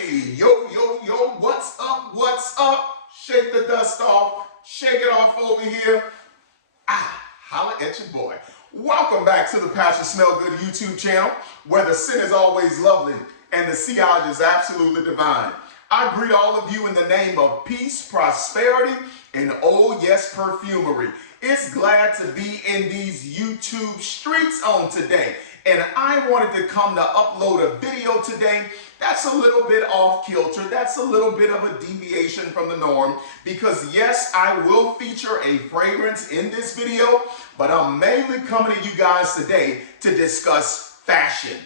Hey, yo, what's up, what's up? Shake the dust off, shake it off over here. Holla at your boy. Welcome back to the Passion Smell Good YouTube channel, where the sin is always lovely and the sillage is absolutely divine. I greet all of you in the name of peace, prosperity, and oh yes, perfumery. It's glad to be in these YouTube streets on today. And I wanted to come to upload a video today that's a little bit off kilter, that's a little bit of a deviation from the norm, because yes, I will feature a fragrance in this video, but I'm mainly coming to you guys today to discuss fashion.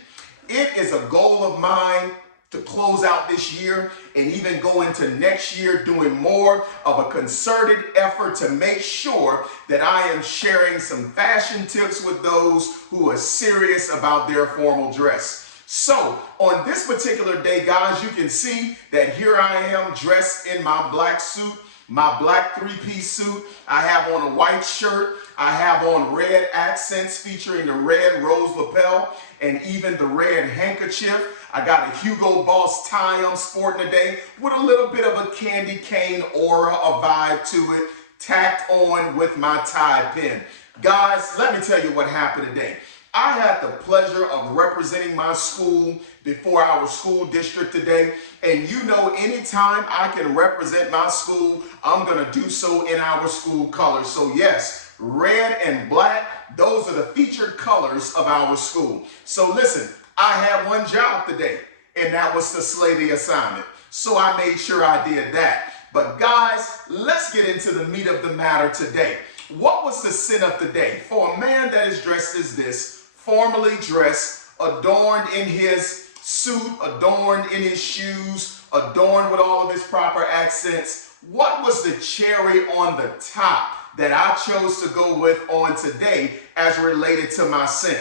It is a goal of mine to close out this year and even go into next year doing more of a concerted effort to make sure that I am sharing some fashion tips with those who are serious about their formal dress. So on this particular day, guys, you can see that here I am dressed in my black suit, my black three-piece suit. I have on a white shirt. I have on red accents featuring the red rose lapel and even the red handkerchief. I got a Hugo Boss tie I'm sporting today with a little bit of a candy cane aura, a vibe to it, tacked on with my tie pin. Guys, let me tell you what happened today. I had the pleasure of representing my school before our school district today. And you know, anytime I can represent my school, I'm going to do so in our school colors. So yes, red and black, those are the featured colors of our school. So listen, I had one job today, and that was to slay the assignment. So I made sure I did that. But guys, let's get into the meat of the matter today. What was the sin of the day? For a man that is dressed as this, formally dressed, adorned in his suit, adorned in his shoes, adorned with all of his proper accents, what was the cherry on the top that I chose to go with on today as related to my sin?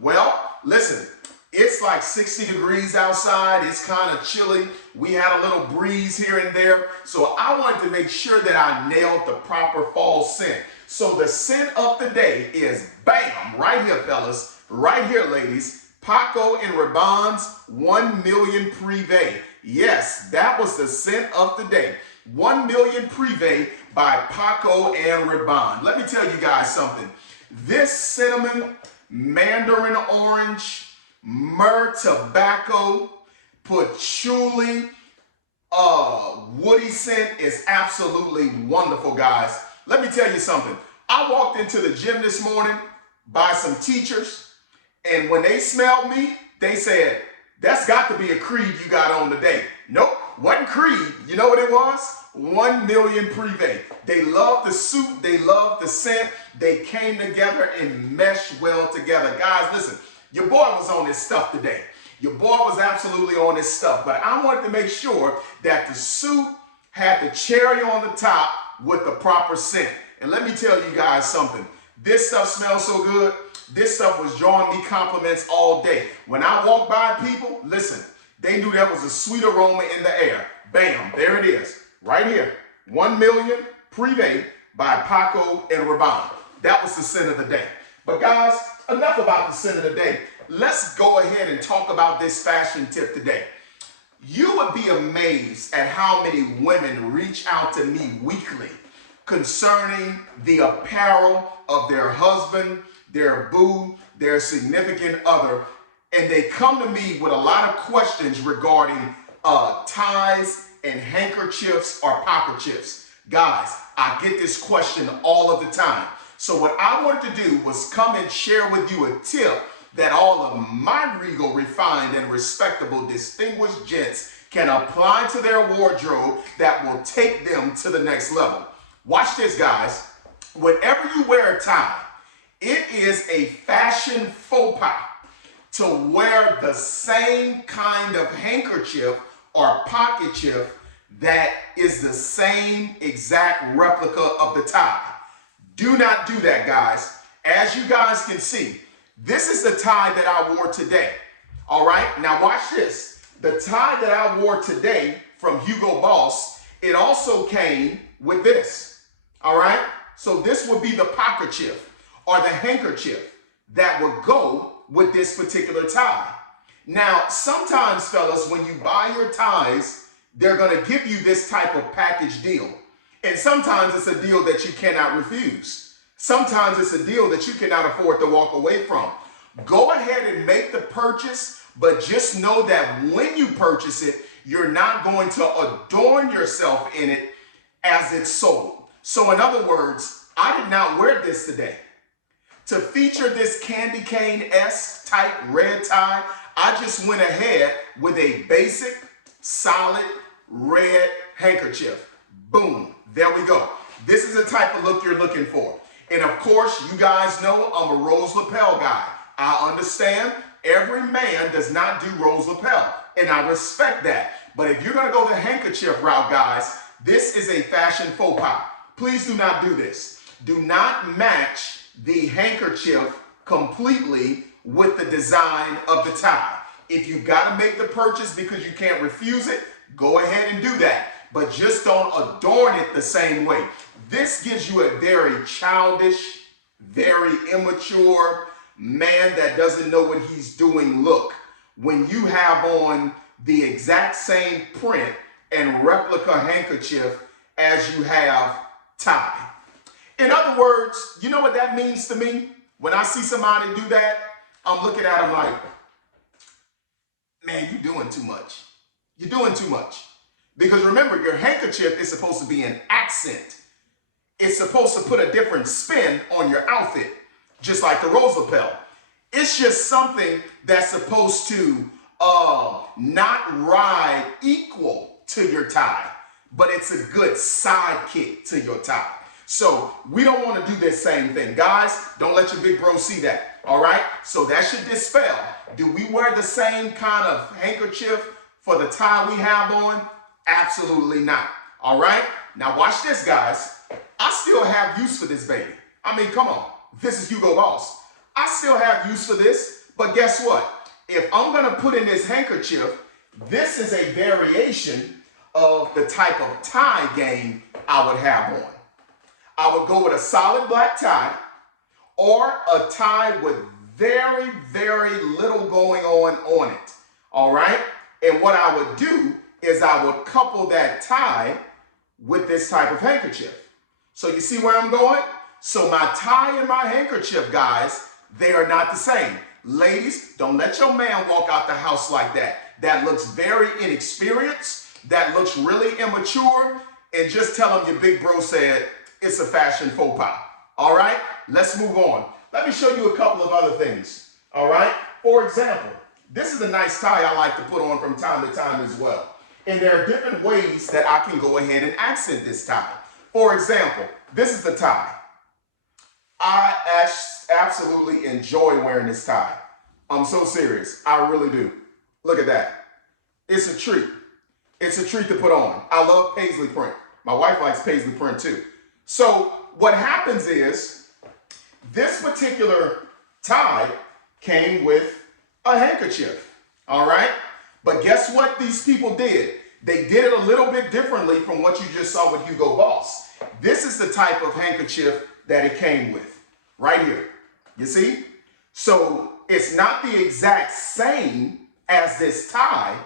Well, listen, it's like 60 degrees outside. It's kind of chilly. We had a little breeze here and there. So I wanted to make sure that I nailed the proper fall scent. So the scent of the day is, bam, right here, fellas. Right here, ladies, Paco and Rabanne's 1 Million Privé. Yes, that was the scent of the day. 1 Million Privé by Paco and Rabanne. Let me tell you guys something. This cinnamon, mandarin orange, myrrh tobacco, patchouli, woody scent is absolutely wonderful, guys. Let me tell you something. I walked into the gym this morning by some teachers, and when they smelled me, they said, that's got to be a Creed you got on today. Nope, wasn't Creed. You know what it was? 1 Million Privé. They loved the suit. They loved the scent. They came together and meshed well together. Guys, listen, your boy was on this stuff today. Your boy was absolutely on this stuff. But I wanted to make sure that the suit had the cherry on the top with the proper scent. And let me tell you guys something. This stuff smells so good. This stuff was drawing me compliments all day. When I walk by people, listen, they knew there was a sweet aroma in the air. Bam, there it is, right here. 1 Million Privé by Paco and Rabanne. That was the scent of the day. But guys, enough about the scent of the day. Let's go ahead and talk about this fashion tip today. You would be amazed at how many women reach out to me weekly concerning the apparel of their husband, their boo, their significant other, and they come to me with a lot of questions regarding ties and handkerchiefs or pockerchiefs. Guys, I get this question all of the time. So what I wanted to do was come and share with you a tip that all of my regal, refined, and respectable, distinguished gents can apply to their wardrobe that will take them to the next level. Watch this, guys. Whenever you wear a tie, it is a fashion faux pas to wear the same kind of handkerchief or pocketchief that is the same exact replica of the tie. Do not do that, guys. As you guys can see, this is the tie that I wore today. All right, now watch this. The tie that I wore today from Hugo Boss, it also came with this. All right, so this would be the pocketchief or the handkerchief that would go with this particular tie. Now, sometimes, fellas, when you buy your ties, they're going to give you this type of package deal. And sometimes it's a deal that you cannot refuse. Sometimes it's a deal that you cannot afford to walk away from. Go ahead and make the purchase, but just know that when you purchase it, you're not going to adorn yourself in it as it's sold. So in other words, I did not wear this today. To feature this candy cane-esque type red tie, I just went ahead with a basic, solid, red handkerchief. Boom, there we go. This is the type of look you're looking for. And of course, you guys know I'm a rose lapel guy. I understand every man does not do rose lapel, and I respect that. But if you're gonna go the handkerchief route, guys, this is a fashion faux pas. Please do not do this. Do not match the handkerchief completely with the design of the tie. If you gotta make the purchase because you can't refuse it, go ahead and do that. But just don't adorn it the same way. This gives you a very childish, very immature man that doesn't know what he's doing look. When you have on the exact same print and replica handkerchief as you have tie. In other words, you know what that means to me? When I see somebody do that, I'm looking at them like, man, you're doing too much. You're doing too much. Because remember, your handkerchief is supposed to be an accent. It's supposed to put a different spin on your outfit, just like the rose lapel. It's just something that's supposed to not ride equal to your tie, but it's a good sidekick to your tie. So we don't want to do this same thing. Guys, don't let your big bro see that, all right? So that should dispel. Do we wear the same kind of handkerchief for the tie we have on? Absolutely not, all right? Now watch this, guys. I still have use for this baby. I mean, come on. This is Hugo Boss. I still have use for this, but guess what? If I'm going to put in this handkerchief, this is a variation of the type of tie game I would have on. I would go with a solid black tie or a tie with very, very little going on it, all right? And what I would do is I would couple that tie with this type of handkerchief. So you see where I'm going? So my tie and my handkerchief, guys, they are not the same. Ladies, don't let your man walk out the house like that. That looks very inexperienced. That looks really immature. And just tell him your big bro said it's a fashion faux pas. All right, let's move on. Let me show you a couple of other things. All right, for example, this is a nice tie I like to put on from time to time as well. And there are different ways that I can go ahead and accent this tie. For example, this is the tie. I absolutely enjoy wearing this tie. I'm so serious. I really do. Look at that. It's a treat. It's a treat to put on. I love paisley print. My wife likes paisley print too. So what happens is this particular tie came with a handkerchief. All right. But guess what these people did? They did it a little bit differently from what you just saw with Hugo Boss. This is the type of handkerchief that it came with. Right here, you see? So it's not the exact same as this tie,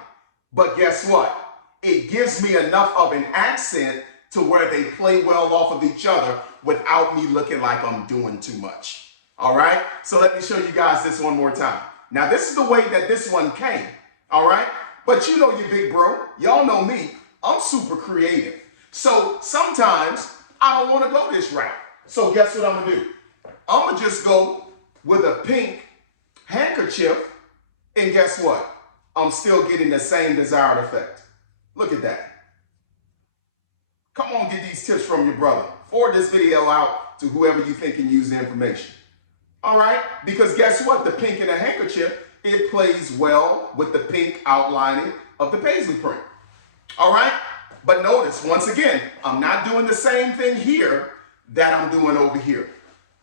but guess what? It gives me enough of an accent to where they play well off of each other without me looking like I'm doing too much. All right? So let me show you guys this one more time. Now this is the way that this one came, all right? But you know your big bro, y'all know me, I'm super creative. So sometimes I don't want to go this route. So guess what I'm gonna do? I'm gonna just go with a pink handkerchief, and guess what? I'm still getting the same desired effect. Look at that. Come on, get these tips from your brother. Forward this video out to whoever you think can use the information. All right? Because guess what? The pink in the handkerchief, it plays well with the pink outlining of the paisley print. All right? But notice, once again, I'm not doing the same thing here that I'm doing over here.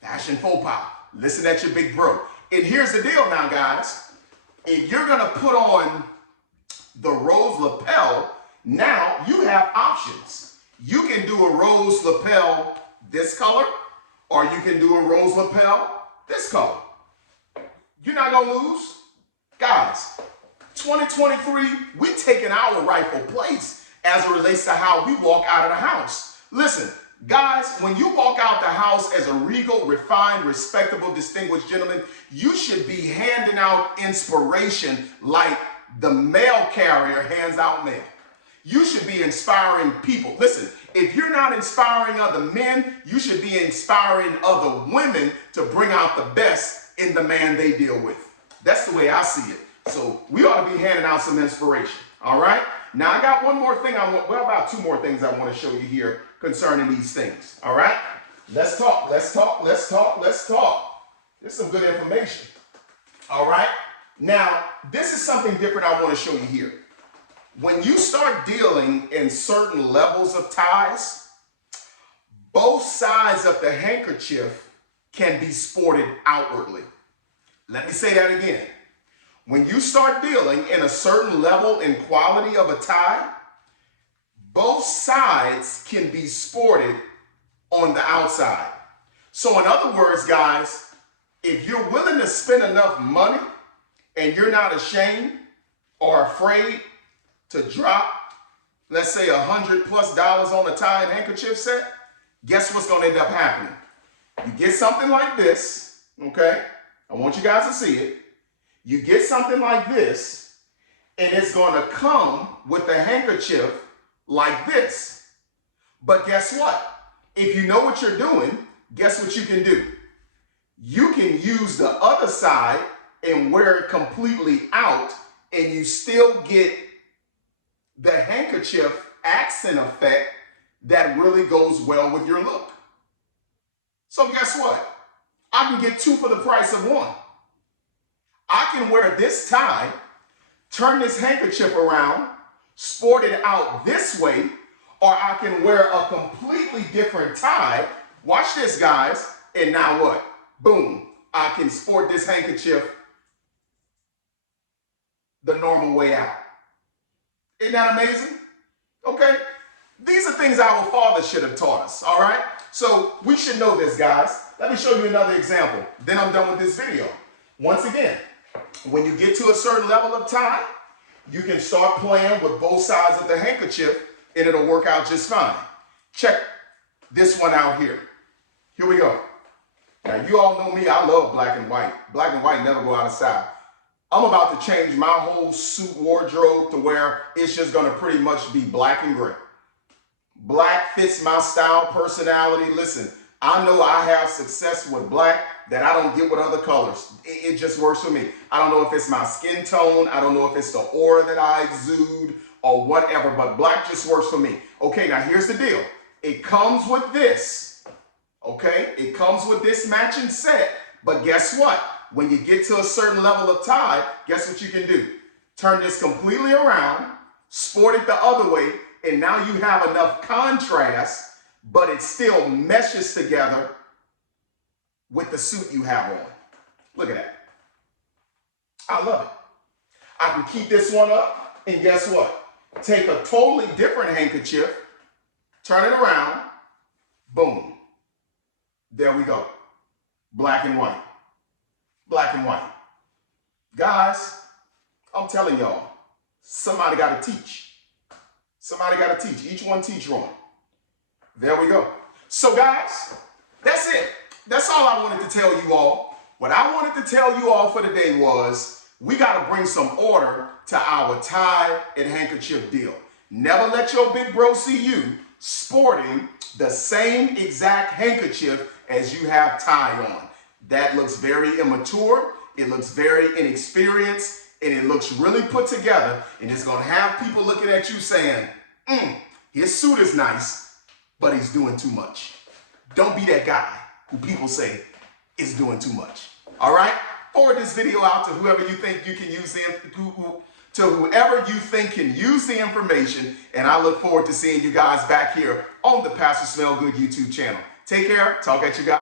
Fashion faux pas. Listen at your big bro. And here's the deal now, guys. If you're going to put on the rose lapel, now you have options. You can do a rose lapel this color, or you can do a rose lapel this color. You're not going to lose. Guys, 2023, we taking our rightful place as it relates to how we walk out of the house. Listen, guys, when you walk out the house as a regal, refined, respectable, distinguished gentleman, you should be handing out inspiration like the mail carrier hands out mail. You should be inspiring people. Listen, if you're not inspiring other men, you should be inspiring other women to bring out the best in the man they deal with. That's the way I see it. So we ought to be handing out some inspiration. All right? Now I got one more thing about two more things I want to show you here concerning these things. All right? Let's talk. This is some good information. All right? Now, this is something different I want to show you here. When you start dealing in certain levels of ties, both sides of the handkerchief can be sported outwardly. Let me say that again. When you start dealing in a certain level and quality of a tie, both sides can be sported on the outside. So in other words, guys, if you're willing to spend enough money and you're not ashamed or afraid to drop, let's say $100+ on a tie and handkerchief set, guess what's going to end up happening? You get something like this, okay? I want you guys to see it. You get something like this, and it's going to come with a handkerchief like this. But guess what? If you know what you're doing, guess what you can do? You can use the other side and wear it completely out, and you still get the handkerchief accent effect that really goes well with your look. So guess what? I can get two for the price of one. I can wear this tie, turn this handkerchief around, sport it out this way, or I can wear a completely different tie. Watch this, guys. And now what? Boom. I can sport this handkerchief the normal way out. Isn't that amazing? Okay. These are things our father should have taught us, all right? So we should know this, guys. Let me show you another example. Then I'm done with this video. Once again, when you get to a certain level of tie, you can start playing with both sides of the handkerchief and it'll work out just fine. Check this one out here. Here we go. Now, you all know me. I love black and white. Black and white never go out of style. I'm about to change my whole suit wardrobe to where it's just going to pretty much be black and gray. Black fits my style, personality. Listen, I know I have success with black that I don't get with other colors. It just works for me. I don't know if it's my skin tone. I don't know if it's the aura that I exude or whatever, but black just works for me. Okay, now here's the deal. It comes with this, okay? It comes with this matching set, but guess what? When you get to a certain level of tie, guess what you can do? Turn this completely around, sport it the other way, and now you have enough contrast, but it still meshes together with the suit you have on. Look at that. I love it. I can keep this one up, and guess what? Take a totally different handkerchief, turn it around, boom. There we go. Black and white. Black and white. Guys, I'm telling y'all, somebody got to teach. Somebody got to teach. Each one teach one. There we go. So guys, that's it. That's all I wanted to tell you all. What I wanted to tell you all for today was we got to bring some order to our tie and handkerchief deal. Never let your big bro see you sporting the same exact handkerchief as you have tie on. That looks very immature. It looks very inexperienced. And it looks really put together, and it's going to have people looking at you saying, his suit is nice, but he's doing too much. Don't be that guy who people say is doing too much. All right? Forward this video out to whoever you think you can use whoever you think can use the information, and I look forward to seeing you guys back here on the Pastor Smell Good YouTube channel. Take care. Talk at you guys.